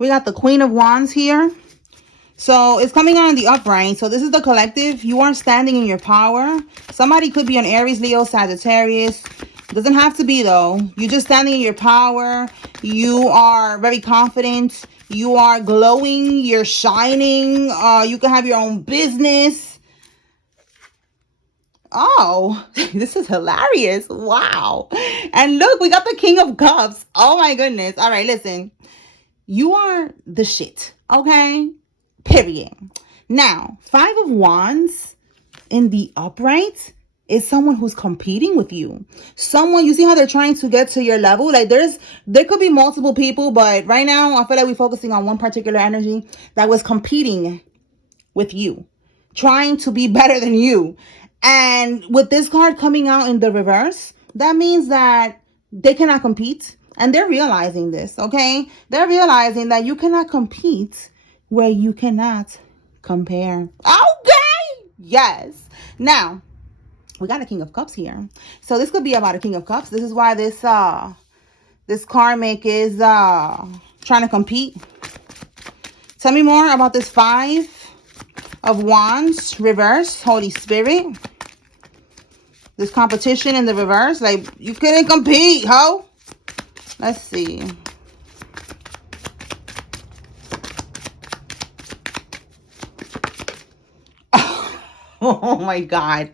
We got the Queen of Wands here. So it's coming out in the upright. So this is the collective. You are standing in your power. Somebody could be an Aries, Leo, Sagittarius. Doesn't have to be though. You're just standing in your power. You are very confident. You are glowing. You're shining. You can have your own business. Oh, this is hilarious. Wow. And look, we got the King of Cups. Oh my goodness. All right, listen. You are the shit. Okay? Period. Now, 5 of Wands in the upright is someone who's competing with you. Someone, you see how they're trying to get to your level? Like there could be multiple people, but right now I feel like we're focusing on one particular energy that was competing with you, trying to be better than you. And with this card coming out in the reverse, that means that they cannot compete. And they're realizing this, okay? They're realizing that you cannot compete where you cannot compare. Okay. Yes. Now, we got a King of Cups here. So this could be about a King of Cups. This is why this karmic is trying to compete. Tell me more about this 5 of Wands reverse, Holy Spirit. This competition in the reverse, like you couldn't compete, ho. Let's see. Oh my God.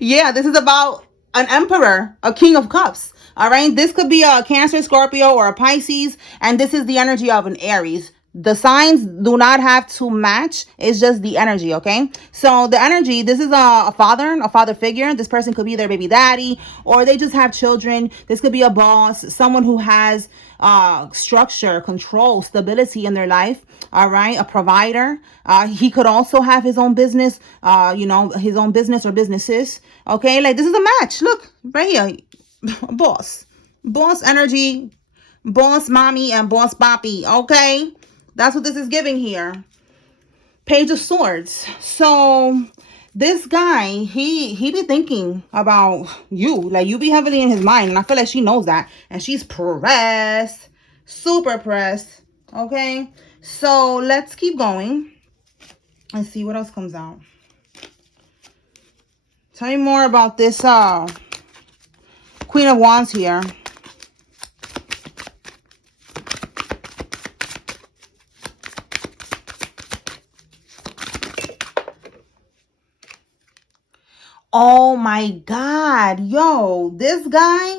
Yeah, this is about an emperor, a King of Cups. All right. This could be a Cancer, Scorpio, or a Pisces. And this is the energy of an Aries. The signs do not have to match. It's just the energy, okay? So the energy, this is a father figure. This person could be their baby daddy, or they just have children. This could be a boss, someone who has structure, control, stability in their life. All right, a provider. He could also have his own business, his own business or businesses. Okay, like this is a match. Look, right here. Boss energy, boss mommy, and boss papi. Okay. That's what this is giving here. Page of Swords. So this guy, he be thinking about you. Like you be heavily in his mind. And I feel like she knows that. And she's pressed. Super pressed. Okay. So let's keep going. And see what else comes out. Tell me more about this Queen of Wands here. Oh my God. Yo, this guy,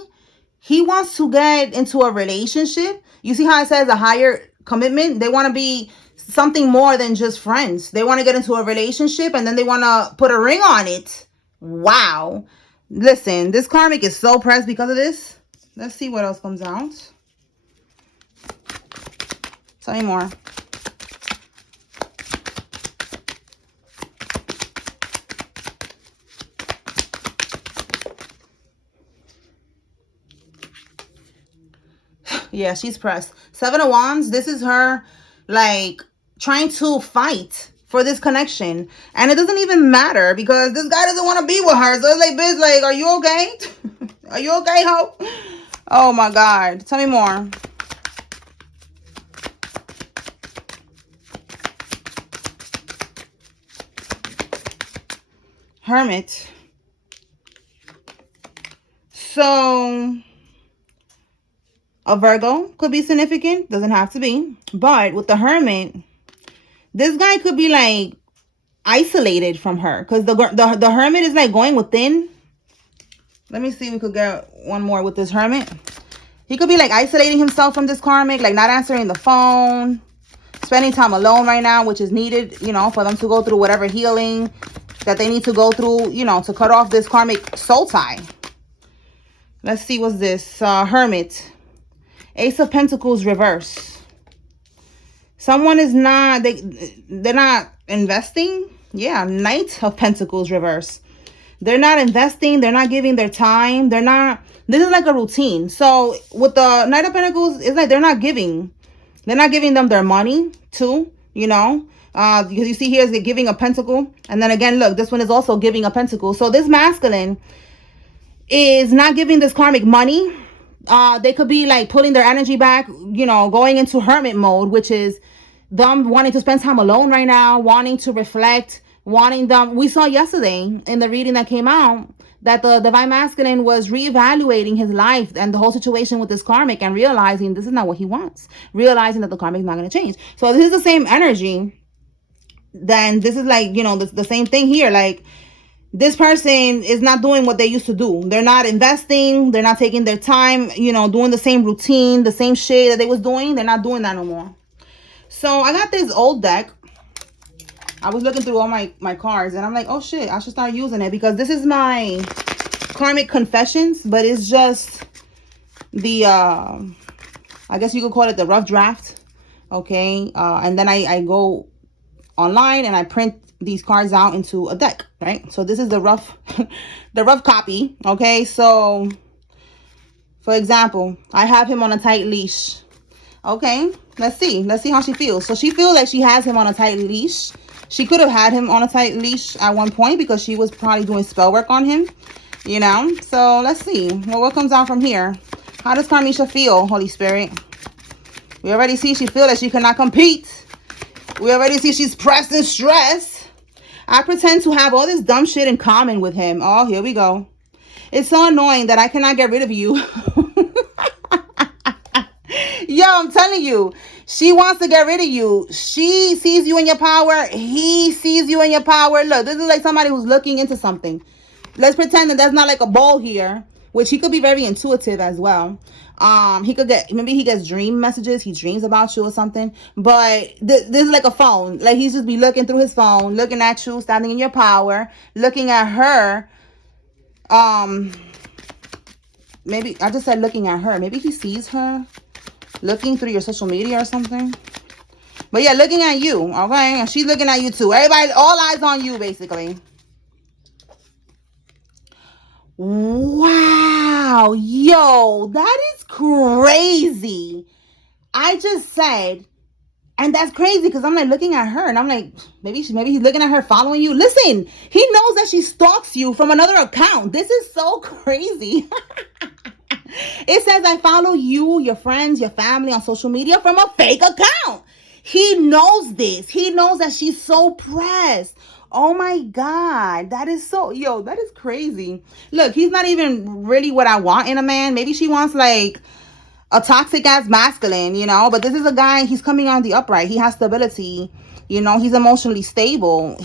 he wants to get into a relationship. You see how it says a higher commitment? They want to be something more than just friends. They want to get into a relationship and then they want to put a ring on it. Wow. Listen, this karmic is so pressed because of this. Let's see what else comes out. Tell me more. Yeah, she's pressed. 7 of Wands. This is her, like, trying to fight for this connection. And it doesn't even matter because this guy doesn't want to be with her. So it's like, bitch, like, are you okay? Are you okay, ho? Oh, my God. Tell me more. Hermit. So a Virgo could be significant. Doesn't have to be. But with the Hermit, this guy could be like isolated from her. Because the Hermit is like going within. Let me see if we could get one more with this Hermit. He could be like isolating himself from this karmic. Like not answering the phone. Spending time alone right now. Which is needed, you know, for them to go through whatever healing that they need to go through, you know, to cut off this karmic soul tie. Let's see what's this. Hermit. Ace of Pentacles reverse. Someone is not, they're not investing. Yeah, Knight of Pentacles reverse. They're not investing. They're not giving their time. They're not, this is like a routine. So with the Knight of Pentacles, it's like they're not giving. They're not giving them their money too, you know. Because you see here is the giving a pentacle. And then again, look, this one is also giving a pentacle. So this masculine is not giving this karmic money. They could be like pulling their energy back, going into hermit mode, which is them wanting to spend time alone right now, wanting to reflect, we saw yesterday in the reading that came out that the divine masculine was reevaluating his life and the whole situation with this karmic and realizing this is not what he wants, realizing that the karmic is not going to change. So this is the same energy. Then this is like, the same thing here. Like, this person is not doing what they used to do. They're not investing. They're not taking their time, doing the same routine, the same shit that they was doing. They're not doing that no more. So I got this old deck. I was looking through all my cards and I'm like, oh shit, I should start using it because this is my Karmic Confessions, but it's just the, I guess you could call it the rough draft. Okay. And then I go online and I print these cards out into a deck, right? So this is the rough the rough copy. Okay, so for example, I have him on a tight leash. Okay, let's see how she feels. So she feels like she has him on a tight leash. She could have had him on a tight leash at one point because she was probably doing spell work on him, so let's see what comes out from here. How does Karmisha feel, Holy Spirit? We already see she feels like she cannot compete. We already see she's pressed and stressed. I pretend to have all this dumb shit in common with him. Oh, here we go. It's so annoying that I cannot get rid of you. Yo, I'm telling you. She wants to get rid of you. She sees you in your power. He sees you in your power. Look, this is like somebody who's looking into something. Let's pretend that that's not like a bowl here, which he could be very intuitive as well. He could maybe he gets dream messages. He dreams about you or something. But this is like a phone. Like he's just be looking through his phone, looking at you, standing in your power, looking at her. Maybe I just said looking at her. Maybe he sees her looking through your social media or something. But yeah, looking at you. Okay, and she's looking at you too. Everybody, all eyes on you, basically. Wow, yo, that is crazy. I just said, and that's crazy because I'm like looking at her and I'm like, maybe he's looking at her, following you. Listen, he knows that she stalks you from another account. This is so crazy. It says I follow you, your friends, your family on social media from a fake account. He knows this. He knows that she's so pressed. Oh my God, that is crazy. Look, he's not even really what I want in a man. Maybe she wants like a toxic ass masculine, but this is a guy, he's coming on the upright. He has stability, he's emotionally stable.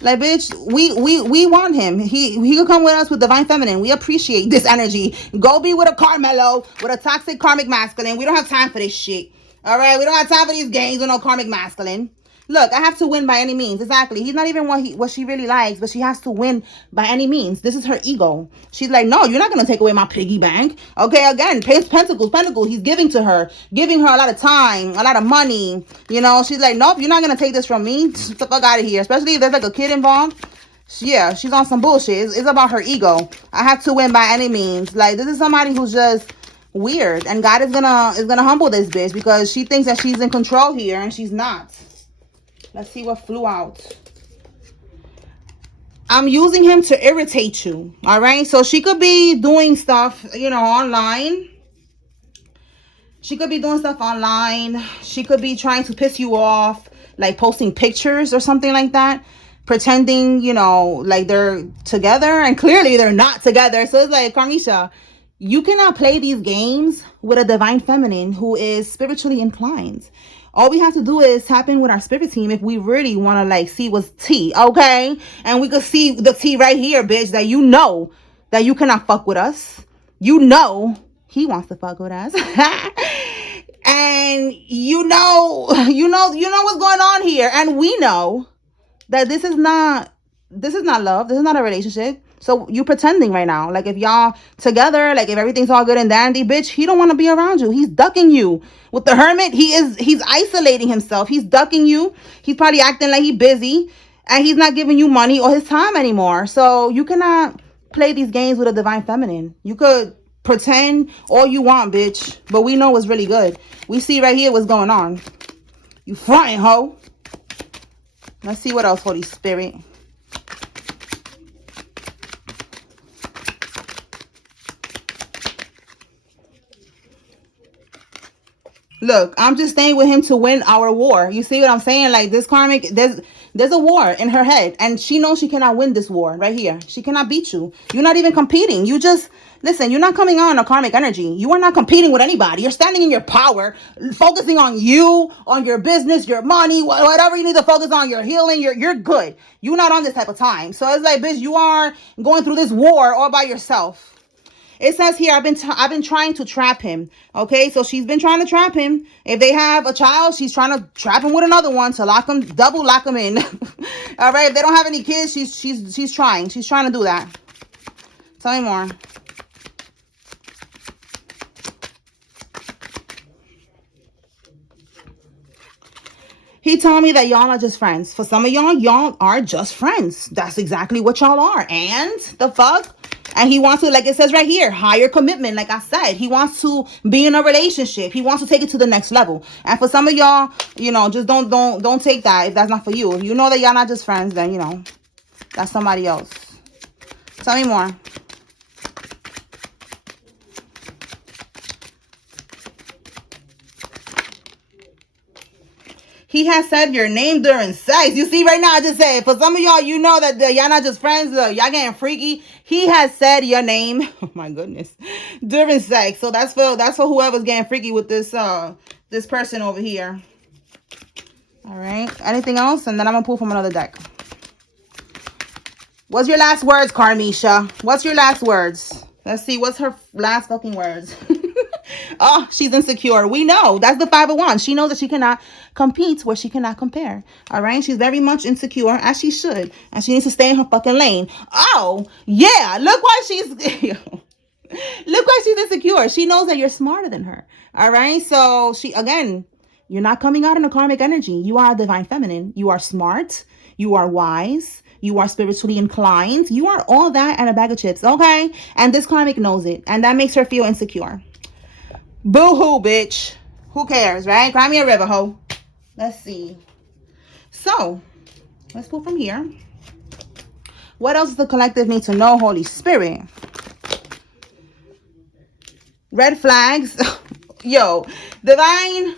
Like, bitch, we want him. He could come with us with divine feminine. We appreciate this energy. Go be with a Carmelo, with a toxic karmic masculine. We don't have time for this shit. All right, we don't have time for these games with no karmic masculine. Look, I have to win by any means. Exactly. He's not even what she really likes, but she has to win by any means. This is her ego. She's like, no, you're not going to take away my piggy bank. Okay, again, pentacles. He's giving her a lot of time, a lot of money. She's like, nope, you're not going to take this from me. Get the fuck out of here. Especially if there's like a kid involved. Yeah, she's on some bullshit. It's about her ego. I have to win by any means. Like, this is somebody who's just weird. And God is gonna humble this bitch because she thinks that she's in control here and she's not. Let's see what flew out. I'm using him to irritate you. All right. So she could be doing stuff, online. She could be doing stuff online. She could be trying to piss you off, like posting pictures or something like that. Pretending, like they're together. And clearly they're not together. So it's like, Karmisha, you cannot play these games with a divine feminine who is spiritually inclined. All we have to do is tap in with our spirit team if we really want to like see what's tea, okay? And we could see the tea right here, bitch, that that you cannot fuck with us. He wants to fuck with us. And you know what's going on here. And we know that this is not love. This is not a relationship. So you pretending right now. Like if y'all together, like if everything's all good and dandy, bitch, he don't want to be around you. He's ducking you. With the hermit, he's isolating himself. He's ducking you. He's probably acting like he's busy and he's not giving you money or his time anymore. So you cannot play these games with a divine feminine. You could pretend all you want, bitch, but we know what's really good. We see right here what's going on. You fronting, hoe. Let's see what else, Holy Spirit. Look, I'm just staying with him to win our war. You see what I'm saying? Like this karmic, there's a war in her head, and she knows she cannot win this war right here. She cannot beat you. You're not even competing. You just listen. You're not coming on a karmic energy. You are not competing with anybody. You're standing in your power, focusing on you, on your business, your money, whatever you need to focus on. Your healing. You're good. You're not on this type of time. So it's like, bitch, you are going through this war all by yourself. It says here, I've been trying to trap him. Okay, so she's been trying to trap him. If they have a child, she's trying to trap him with another one to lock him, double lock him in. All right, if they don't have any kids, she's trying. She's trying to do that. Tell me more. He told me that y'all are just friends. For some of y'all are just friends. That's exactly what y'all are. And the fuck? And he wants to, like it says right here, higher commitment. Like I said, he wants to be in a relationship. He wants to take it to the next level. And for some of y'all, just don't take that if that's not for you. If you know that y'all not just friends, then that's somebody else. Tell me more. He has said your name during sex. You see, right now, I just said, for some of y'all, you know that y'all not just friends. Y'all getting freaky. He has said your name. Oh, my goodness. During sex. So that's for whoever's getting freaky with this person over here. All right. Anything else? And then I'm going to pull from another deck. What's your last words, Karmisha? What's your last words? Let's see. What's her last fucking words? Oh, she's insecure. We know. That's the 5 of Wands. She knows that she cannot compete where she cannot compare. All right? She's very much insecure, as she should. And she needs to stay in her fucking lane. Oh, yeah. Look why she's... Look why she's insecure. She knows that you're smarter than her. All right? So, again, you're not coming out in a karmic energy. You are a divine feminine. You are smart. You are wise. You are spiritually inclined. You are all that and a bag of chips. Okay? And this karmic knows it. And that makes her feel insecure. Boo-hoo, bitch. Who cares, right? Cry me a river, ho. Let's see. So, let's pull from here. What else does the collective need to know, Holy Spirit? Red flags. Yo, divine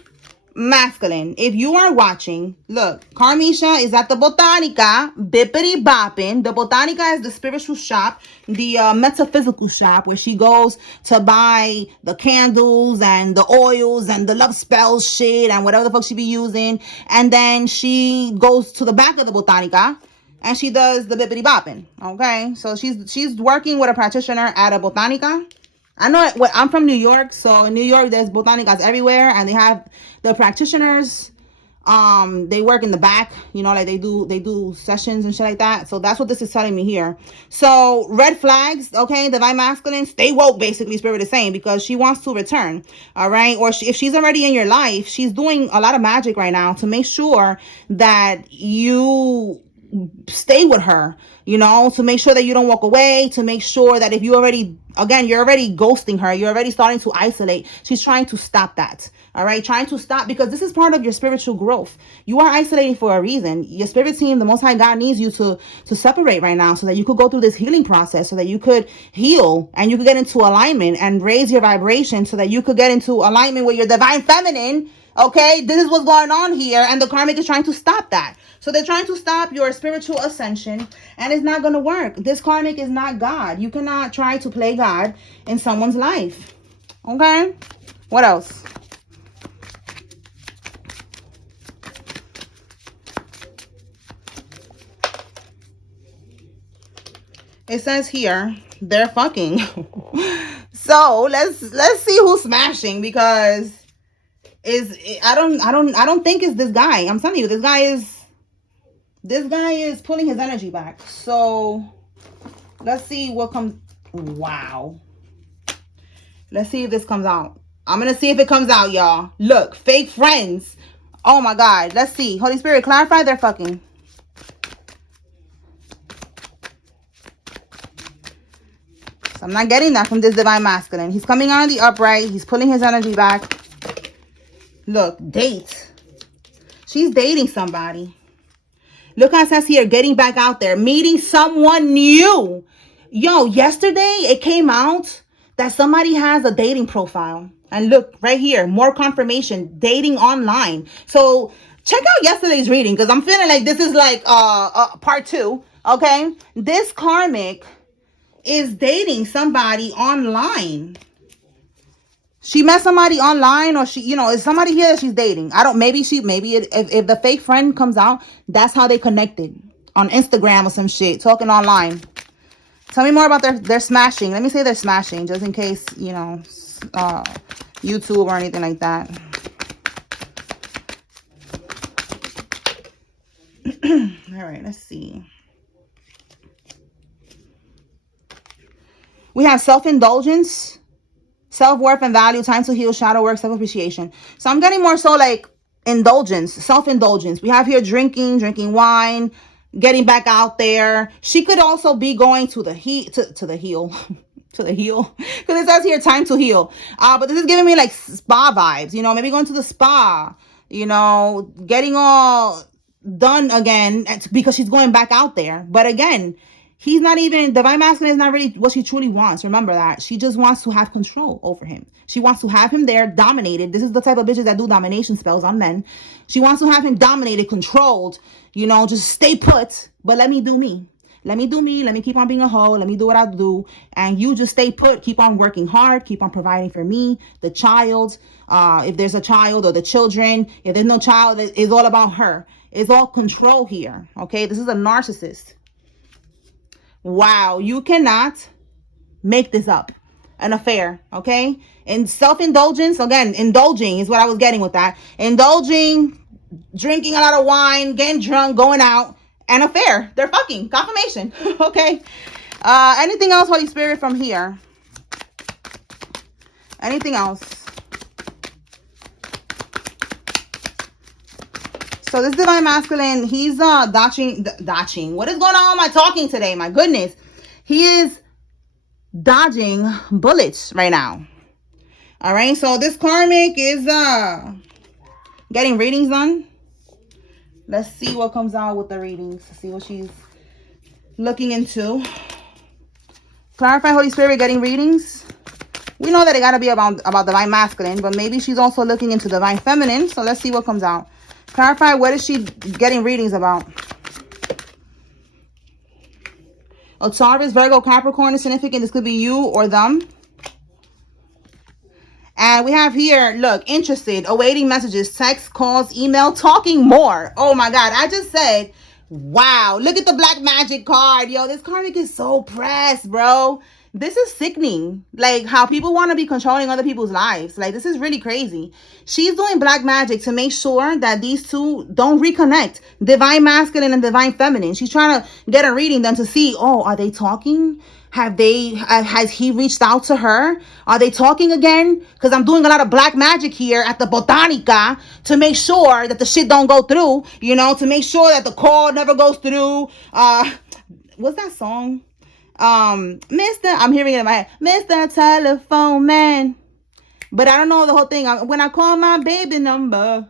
masculine. If you are watching, look, Karmisha is at the Botanica, bippity bopping. The Botanica is the spiritual shop, the metaphysical shop where she goes to buy the candles and the oils and the love spells shit and whatever the fuck she be using. And then she goes to the back of the Botanica and she does the bippity bopping. Okay, so she's working with a practitioner at a Botanica. I know I'm from New York, so in New York there's botanicas everywhere, and they have the practitioners. They work in the back, like they do sessions and shit like that. So that's what this is telling me here. So red flags, okay, divine masculine, stay woke. Basically, Spirit is saying, because she wants to return, all right. Or if she's already in your life, she's doing a lot of magic right now to make sure that you stay with her, to make sure that you don't walk away, to make sure that if you're already ghosting her, you're already starting to isolate. She's trying to stop that. All right, trying to stop, because this is part of your spiritual growth. You are isolating for a reason. Your spirit team, the Most High God, needs you to separate right now, so that you could go through this healing process, so that you could heal and you could get into alignment and raise your vibration, so that you could get into alignment with your divine feminine. Okay, this is what's going on here, and the karmic is trying to stop that. So they're trying to stop your spiritual ascension, and it's not going to work. This karmic is not God. You cannot try to play God in someone's life. Okay? What else? It says here, they're fucking. So let's see who's smashing, because I don't think it's this guy. I'm telling you, this guy is pulling his energy back. So let's see what comes. Wow. Let's see if this comes out. I'm gonna see if it comes out, y'all. Look, fake friends. Oh my God. Let's see. Holy Spirit, clarify their fucking. So I'm not getting that from this divine masculine. He's coming on the upright. He's pulling his energy back. Look, date. She's dating somebody. Look how it says here, getting back out there, meeting someone new. Yo, yesterday it came out that somebody has a dating profile. And look, right here, more confirmation, dating online. So check out yesterday's reading, because I'm feeling like this is like part 2. Okay, this karmic is dating somebody online. She met somebody online, or she, is somebody here that she's dating. I don't, maybe if the fake friend comes out, that's how they connected on Instagram or some shit, talking online. Tell me more about their smashing. Let me say they're smashing, just in case, YouTube or anything like that. All right, let's see. We have self-indulgence, self-worth and value, time to heal, shadow work, self-appreciation. So I'm getting more so like indulgence, self-indulgence. We have here drinking wine, getting back out there. She could also be going to the heel to the heel because it says here time to heal. But this is giving me like spa vibes, maybe going to the spa, getting all done again, because she's going back out there. But again, he's not even, divine masculine is not really what she truly wants. Remember that. She just wants to have control over him. She wants to have him there dominated. This is the type of bitches that do domination spells on men. She wants to have him dominated, controlled, just stay put, but let me do me. Let me do me. Let me keep on being a hoe. Let me do what I do. And you just stay put. Keep on working hard. Keep on providing for me, the child. If there's a child, or the children. If there's no child, it's all about her. It's all control here. Okay. This is a narcissist. Wow. You cannot make this up. An affair. Okay. And self-indulgence. Again, indulging is what I was getting with that. Indulging, drinking a lot of wine, getting drunk, going out. An affair. They're fucking. Confirmation. Okay. Anything else, Holy Spirit, from here? Anything else? So this divine masculine, he's dodging. What is going on with my talking today? My goodness. He is dodging bullets right now. All right. So this karmic is getting readings done. Let's see what comes out with the readings. See what she's looking into. Clarify, Holy Spirit, getting readings. We know that it got to be about divine masculine, but maybe she's also looking into divine feminine. So let's see what comes out. Clarify, what is she getting readings about? A Taurus, Virgo, Capricorn is significant. This could be you or them. And we have here, look, interested, awaiting messages, text, calls, email, talking more. Oh my God. I just said, wow. Look at the black magic card. Yo, this karmic is so pressed, bro. This is sickening. Like how people want to be controlling other people's lives. Like this is really crazy. She's doing black magic to make sure that these two don't reconnect. Divine masculine and divine feminine. She's trying to get a reading done to see, oh, are they talking? Has he reached out to her? Are they talking again? Because I'm doing a lot of black magic here at the Botanica to make sure that the shit don't go through, to make sure that the call never goes through. What's that song? I'm hearing it in my head. Mr. Telephone Man. But I don't know the whole thing. When I call my baby number.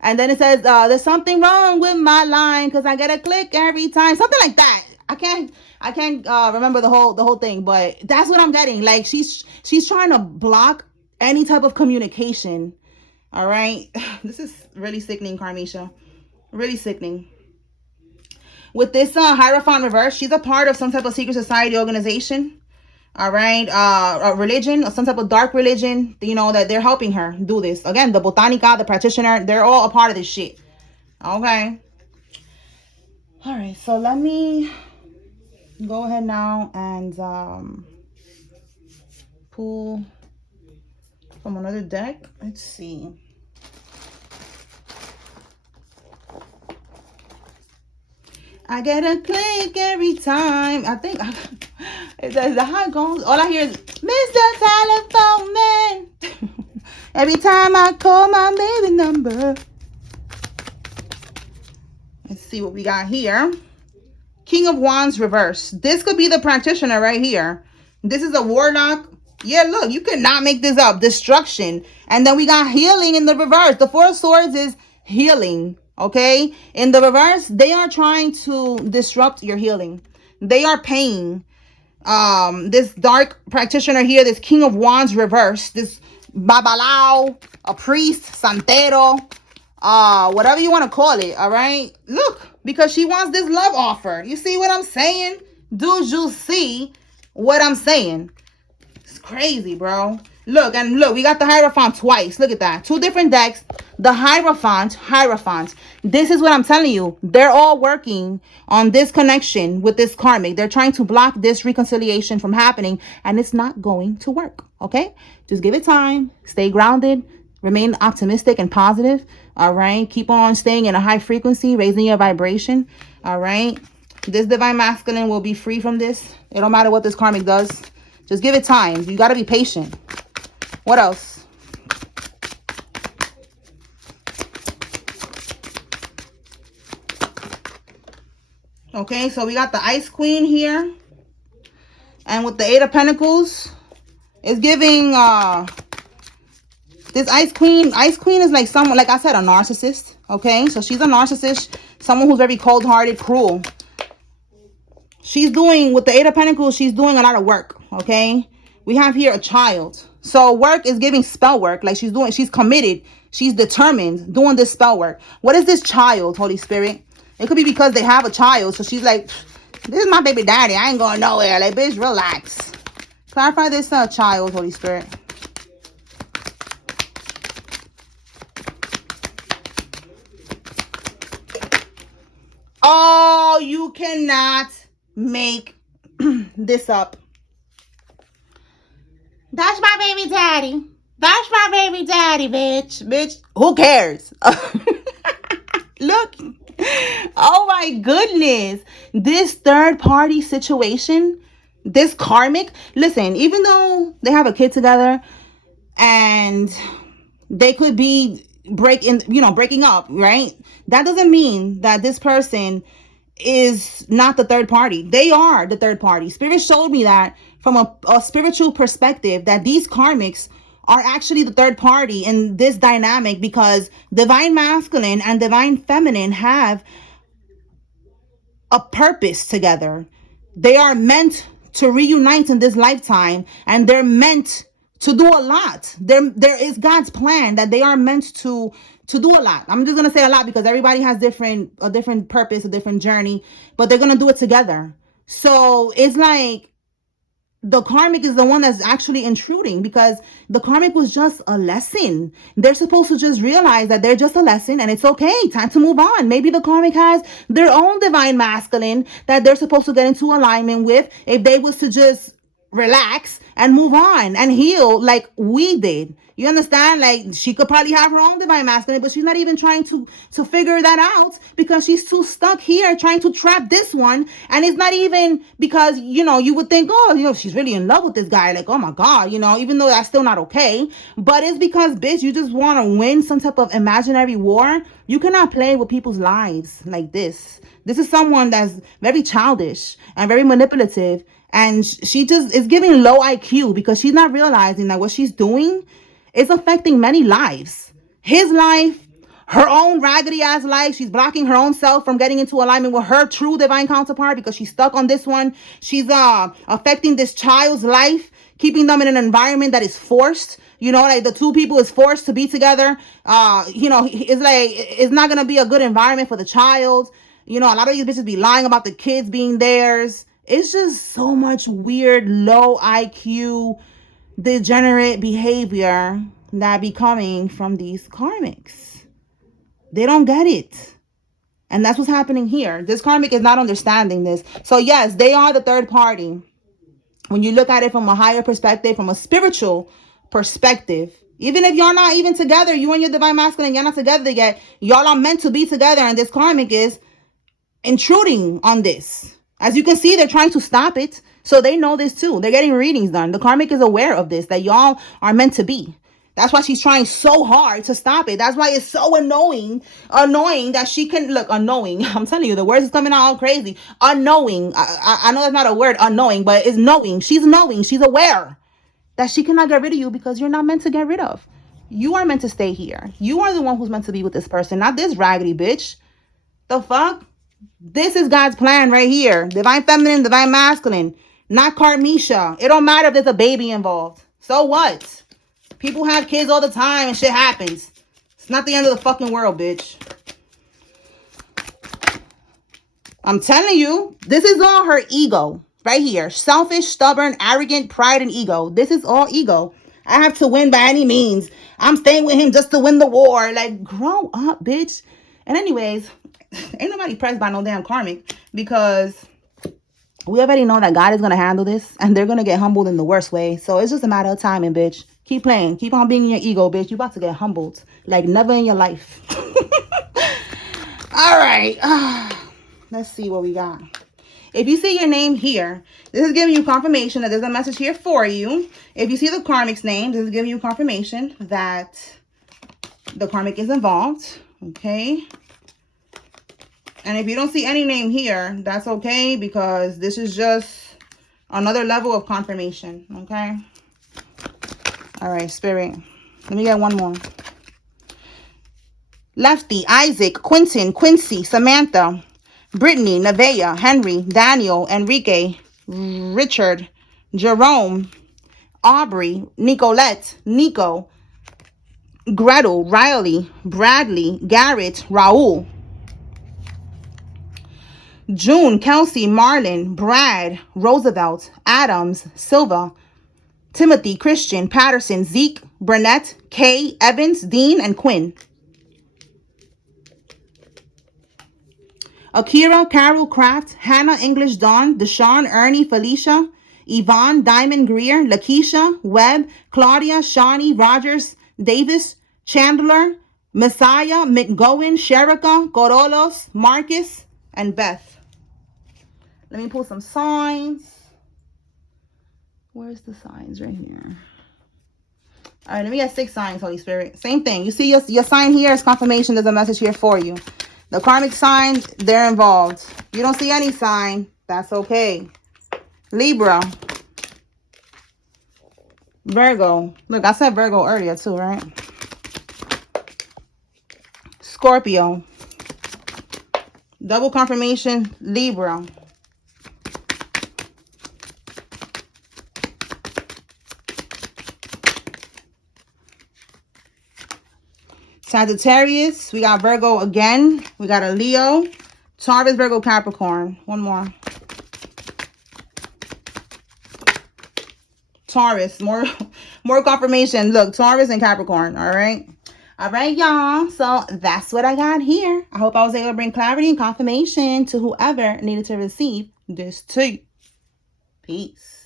And then it says, there's something wrong with my line because I get a click every time. Something like that. I can't remember the whole thing, but that's what I'm getting. Like she's trying to block any type of communication. All right. This is really sickening, Karmisha. Really sickening. With this Hierophant reverse, she's a part of some type of secret society organization. All right. A religion or some type of dark religion, that they're helping her do this. Again, the Botanica, the practitioner, they're all a part of this shit. Okay. All right. So let me go ahead now and pull from another deck. Let's see. I get a click every time. I think is that how it goes? All I hear is Mr. Telephone Man. Every time I call my baby number. Let's see what we got here. King of Wands reverse. This could be the practitioner right here. This is a warlock. Yeah, look, you cannot make this up. Destruction. And then we got healing in the reverse. The Four of Swords is healing. Okay? In the reverse, they are trying to disrupt your healing. They are paying. This dark practitioner here, this King of Wands reverse, this babalao, a priest, santero, whatever you want to call it. All right, look, because she wants this love offer. You see what I'm saying? Do you see what I'm saying? It's crazy, bro. Look, and look, we got the Hierophant twice. Look at that. Two different decks. The Hierophant. This is what I'm telling you. They're all working on this connection with this karmic. They're trying to block this reconciliation from happening, and it's not going to work. Okay? Just give it time. Stay grounded. Remain optimistic and positive. All right? Keep on staying in a high frequency, raising your vibration. All right? This divine masculine will be free from this. It don't matter what this karmic does. Just give it time. You got to be patient. What else? Okay, so we got the Ice Queen here. And with the Eight of Pentacles, it's giving this Ice Queen is like someone, like I said, a narcissist. Okay, so she's a narcissist, someone who's very cold-hearted, cruel. She's doing, with the Eight of Pentacles, she's doing a lot of work. Okay, we have here a child. So work is giving spell work. Like she's committed. She's determined doing this spell work. What is this child, Holy Spirit? It could be because they have a child. So she's like, this is my baby daddy. I ain't going nowhere. Like, bitch, relax. Clarify this child, Holy Spirit. Oh, you cannot make this up. That's my baby daddy. That's my baby daddy, bitch. Bitch, who cares? Look. Oh my goodness. This third party situation, this karmic. Listen, even though they have a kid together and they could be breaking up, right? That doesn't mean that this person is not the third party. They are the third party. Spirit showed me that from a spiritual perspective, that these karmics are actually the third party in this dynamic, because divine masculine and divine feminine have a purpose together. They are meant to reunite in this lifetime, and they're meant to do a lot. There is God's plan that they are meant to do a lot. I'm just gonna say a lot because everybody has a different purpose, a different journey, but they're gonna do it together. So it's like the karmic is the one that's actually intruding, because the karmic was just a lesson. They're supposed to just realize that they're just a lesson and it's okay. Time to move on. Maybe the karmic has their own divine masculine that they're supposed to get into alignment with, if they was to just relax and move on and heal like we did. You understand? Like, she could probably have her own divine masculine, but she's not even trying to figure that out, because she's too stuck here trying to trap this one. And it's not even because, you would think, oh, she's really in love with this guy. Like, oh my God, even though that's still not okay. But it's because, bitch, you just want to win some type of imaginary war. You cannot play with people's lives like this. This is someone that's very childish and very manipulative. And she just is giving low IQ, because she's not realizing that what she's doing is affecting many lives. His life, her own raggedy ass life. She's blocking her own self from getting into alignment with her true divine counterpart, because she's stuck on this one. She's affecting this child's life, keeping them in an environment that is forced. Like the two people is forced to be together. It's like, it's not gonna be a good environment for the child. A lot of these bitches be lying about the kids being theirs. It's just so much weird, low IQ, degenerate behavior that be coming from these karmics. They don't get it. And that's what's happening here. This karmic is not understanding this. So yes, they are the third party. When you look at it from a higher perspective, from a spiritual perspective, even if you're not even together, you and your divine masculine, you're not together yet, y'all are meant to be together, and this karmic is intruding on this. As you can see, they're trying to stop it. So they know this too. They're getting readings done. The karmic is aware of this, that y'all are meant to be. That's why she's trying so hard to stop it. That's why it's so annoying that she can, look, unknowing. I'm telling you, the words is coming out all crazy. Unknowing. I know that's not a word, unknowing, but it's knowing. She's knowing. She's aware that she cannot get rid of you, because you're not meant to get rid of. You are meant to stay here. You are the one who's meant to be with this person, not this raggedy bitch. The fuck? This is God's plan right here. Divine feminine, divine masculine. not Karmisha. It don't matter if there's a baby involved. So what? People have kids all the time and shit happens. It's not the end of the fucking world, bitch. I'm telling you, this is all her ego. Right here. Selfish, stubborn, arrogant, pride, and ego. This is all ego. I have to win by any means. I'm staying with him just to win the war. Like, grow up, bitch. And anyways, ain't nobody pressed by no damn karmic, because we already know that God is going to handle this, and they're going to get humbled in the worst way. So it's just a matter of timing, bitch. Keep playing. Keep on being your ego, bitch. You about to get humbled like never in your life. All right. Let's see what we got. If you see your name here, this is giving you confirmation that there's a message here for you. If you see the karmic's name, this is giving you confirmation that the karmic is involved. Okay. And if you don't see any name here, that's okay, because this is just another level of confirmation. Okay. All right, Spirit. Let me get one more. Lefty, Isaac, Quentin, Quincy, Samantha, Brittany, Nevaeh, Henry, Daniel, Enrique, Richard, Jerome, Aubrey, Nicolette, Nico, Gretel, Riley, Bradley, Garrett, Raul, June, Kelsey, Marlon, Brad, Roosevelt, Adams, Silva, Timothy, Christian, Patterson, Zeke, Burnett, Kay, Evans, Dean, and Quinn. Akira, Carol, Kraft, Hannah, English, Dawn, Deshawn, Ernie, Felicia, Yvonne, Diamond, Greer, Lakeisha, Webb, Claudia, Shawnee, Rogers, Davis, Chandler, Messiah, McGowan, Sherika, Corolos, Marcus, and Beth. Let me pull some signs. Where's the signs? Right here. All right, let me get 6 signs, Holy Spirit. Same thing. You see your sign here is confirmation. There's a message here for you. The karmic signs, they're involved. You don't see any sign, that's okay. Libra. Virgo. Look, I said Virgo earlier too, right? Scorpio. Double confirmation, Libra. Sagittarius, we got Virgo again. We got a Leo, Taurus, Virgo, Capricorn. One more. Taurus, more confirmation. Look, Taurus and Capricorn, all right? All right, y'all. So that's what I got here. I hope I was able to bring clarity and confirmation to whoever needed to receive this too. Peace.